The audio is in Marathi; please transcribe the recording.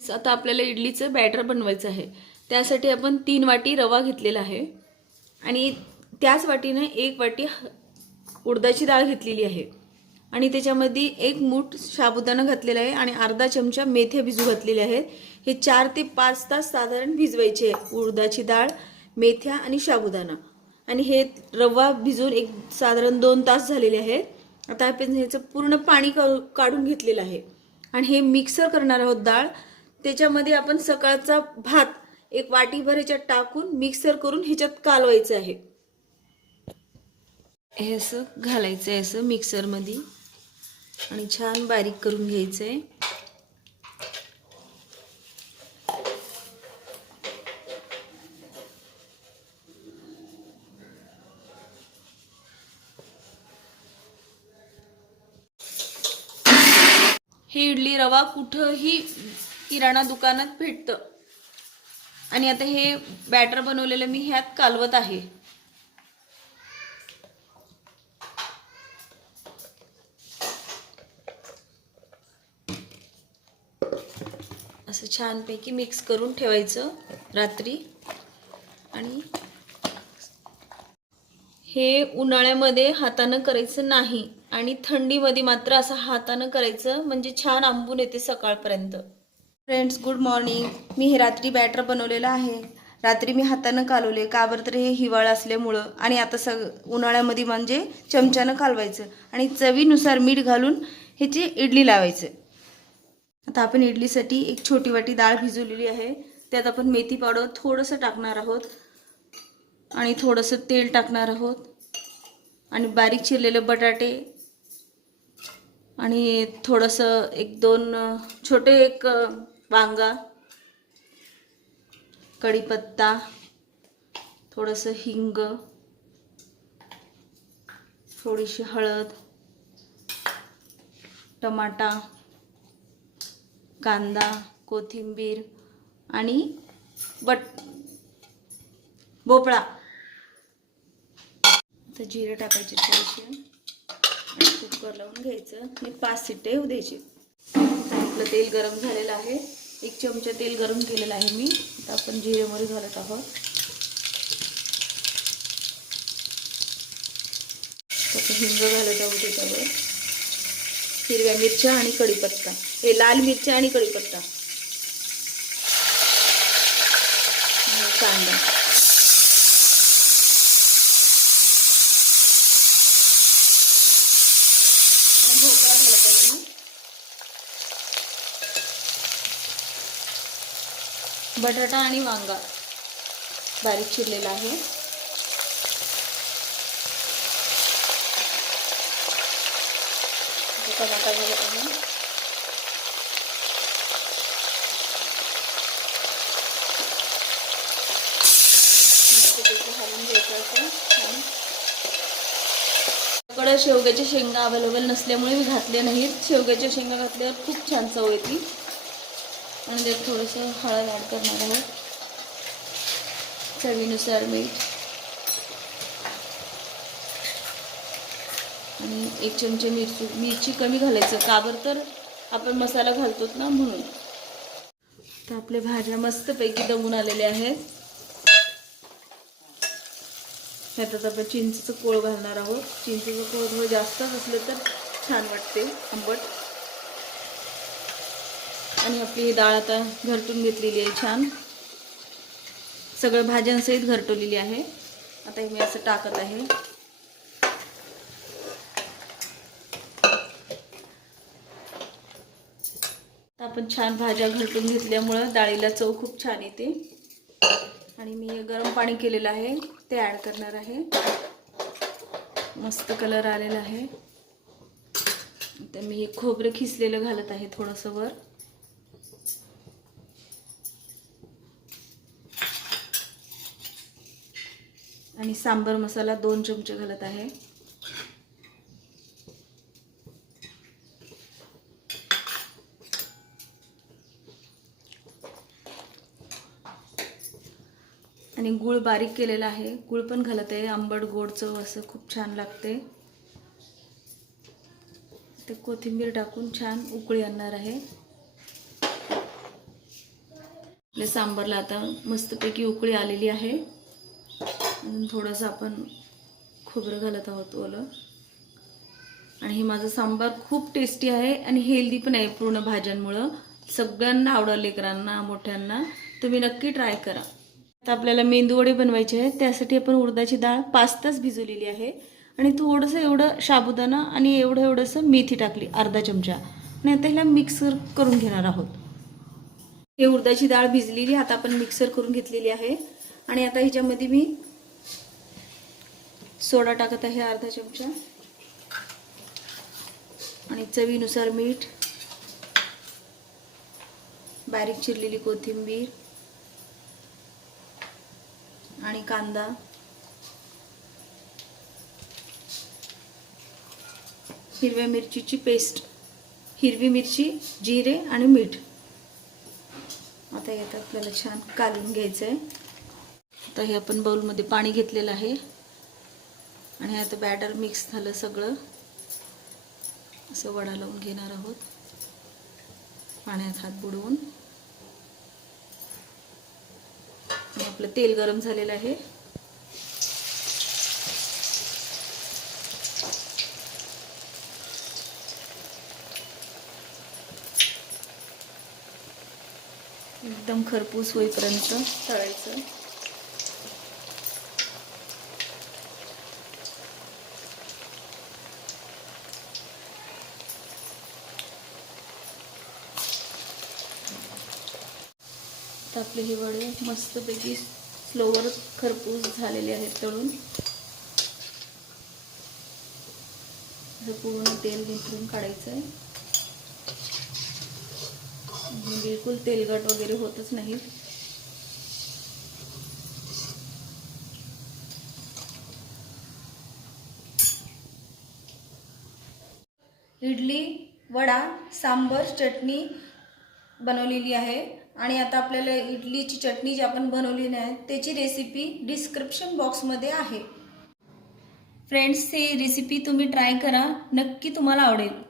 आता आपल्याला इडलीचं बॅटर बनवायचं आहे। त्यासाठी आपण 3 वाटी रवा घेतलेला आहे आणि त्याच वाटीने 1 वाटी उडदाची डाळ घेतलेली आहे आणि त्याच्यामध्ये 1 मूठ साबुदाणा घातलेला आहे आणि अर्धा चमचा मेथ्या भिजू घातलेल्या आहेत। हे 4 ते 5 तास साधारण भिजवायचे आहे, उडदाची डाळ, मेथ्या आणि साबुदाणा। आणि हे रवा भिजून एक साधारण 2 तास झालेले आहेत। आता आपण ह्याचं पूर्ण पाणी काढून घेतलेलं आहे आणि हे मिक्सर करणार आहोत डाळ। त्याच्यामध्ये आपण सकाळचा भात 1 वाटीभर ह्याच्यात टाकून मिक्सर करून ह्याच्यात कालवायचं आहे। हे असं घालायचं आहे असं मिक्सरमध्ये आणि छान बारीक करून घ्यायचं आहे। हे इडली रवा कुठेही किराणा दुकानात भेटतं आणि आता हे बॅटर बनवलेलं मी ह्यात कालवत आहे। असं छानपैकी मिक्स करून ठेवायचं रात्री। आणि हे उन्हाळ्यामध्ये हाताने करायचं नाही आणि थंडीमध्ये मात्र असं हाताने करायचं, म्हणजे छान आंबून येते सकाळपर्यंत। Friends, good morning. मी हे रात्री बॅटर बनवलेलं आहे। रात्री मी हाताने कालवले, का बरं तर हे हिवाळा असल्यामुळं आणि आता उन्हाळ्यामध्ये म्हणजे चमच्यानं कालवायचं आणि चवीनुसार मीठ घालून ह्याची इडली लावायचं। आता आपण इडलीसाठी 1 छोटी वाटी डाळ भिजवलेली आहे, त्यात आपण मेथी पावडर थोडंसं टाकणार आहोत आणि थोडंसं तेल टाकणार आहोत आणि बारीक चिरलेले बटाटे आणि थोडंसं 1-2 छोटे वांगा, कढीपत्ता, थोडंसं हिंग, थोडीशी हळद, टमाटा, कांदा, कोथिंबीर आणि भोपळा। आता जिरे टाकायचे थोडेसे आणि कुकर लावून घ्यायचं आणि 5 शिट्टे होऊ द्यायचे। आपलं तेल गरम झालेलं आहे, 1 चमचा तेल गरम केलेलं आहे मी। आता आपण जिरे मोहरी घालत आहोत। आता हिंग घालत आहोत त्याच्यावर, हिरव्या मिरच्या आणि कढीपत्ता, हे लाल मिरच्या आणि कढीपत्ता, कांदा, भोपळा घालत आहे मी, बटाटा आणि वांगा बारीक चिरलेला आहे, टमाटा घालत आहे, मस्तपैकी घालून घ्यायचं असं छान। कडे शेवग्याच्या शेंगा अवेलेबल नसल्यामुळे मी घातले नाहीत, शेवग्याच्या शेंगा घातल्यावर खूप छान चव येते। आणि त्यात थोडंसं हळद ॲड करणार आहोत, चवीनुसार मीठ आणि 1 चमचे मिरची कमी घालायचं, का बरं तर आपण मसाला घालतो ना म्हणून। तर आपल्या भाज्या मस्तपैकी दमून आलेल्या आहेत। ह्यात आपण चिंचेचं कोळ घालणार आहोत। चिंचेचं कोळ थोडं जास्तच असलं तर छान वाटते, आंबट। आणि आपली ही डाळ आता घरटून घेतलेली आहे छान, सगळ्या भाज्यांसहित घरटवलेली आहे। आता हे मी असं टाकत आहे। आपण छान भाज्या घरटून घेतल्यामुळं डाळीला चव खूप छान येते। आणि मी गरम पाणी केलेलं आहे ते ॲड करणार आहे। मस्त कलर आलेला आहे। तर मी खोबरं खिसलेलं घालत आहे थोडंसं वर आणि सांबर मसाला 2 चमचे घालत आहे। आणि गूळ बारीक केलेला आहे, गूळ पण घालत आहे, आंबट गोड चव असं खूप छान लागते। ते कोथिंबीर टाकून छान उकळी आणणार आहे। आपल्या सांबारला आता मस्तपैकी उकळी आलेली आहे. थोडंसं आपण खोबरं घालत आहोत ओलं. आणि हे माझं सांबार खूप टेस्टी आहे आणि हेल्दी पण आहे. पूर्ण भाज्यांमुळं सगळ्यांना आवडेल, लेकरांना मोठ्यांना. तुम्ही नक्की ट्राय करा. आता आपल्याला मेंदूवडे बनवायचे आहेत. त्यासाठी आपण उडदाची डाळ 5 तास भिजवलेली आहे आणि थोडंसं एवढं साबुदाणा आणि एवढंसं मेथी टाकली, अर्धा चमचा. आणि आता ह्याला मिक्सर करून घेणार आहोत. हे उडदाची डाळ भिजलेली आता आपण मिक्सर करून घेतलेली आहे. आणि आता ह्याच्यामध्ये मी सोडा टाकत आहे, अर्धा चमचा. आणि चवीनुसार मीठ, बारीक चिरलेली कोथिंबीर आणि कांदा, हिरव्या मिरचीची पेस्ट, हिरवी मिरची, जिरे आणि मीठ. आता यात आपल्याला छान कालवून घ्यायचं आहे. आता हे आपण बाउलमध्ये पाणी घेतलेलं आहे आणि आता बॅटर मिक्स झालं सगळं. असं वडा लावून घेणार आहोत पाण्यात हात बुडवून. आणि आपलं तेल गरम झालेलं आहे. एकदम खरपूस होईपर्यंत तळायचं. तर आपले हे वडे मस्तपैकी स्लोवर खरपूस झालेले आहेत तळून. पूर्ण तेल निथळून काढायचं आहे. बिलकुल तेलकट वगैरे होतच नाही. इडली, वडा, सांबर, चटणी बनवलेली आहे. आणि आता आपल्याला इडलीची चटणी जी आपण बनवलेली आहे त्याची रेसिपी डिस्क्रिप्शन बॉक्समध्ये आहे. फ्रेंड्स, ही रेसिपी तुम्ही ट्राय करा, नक्की तुम्हाला आवडेल.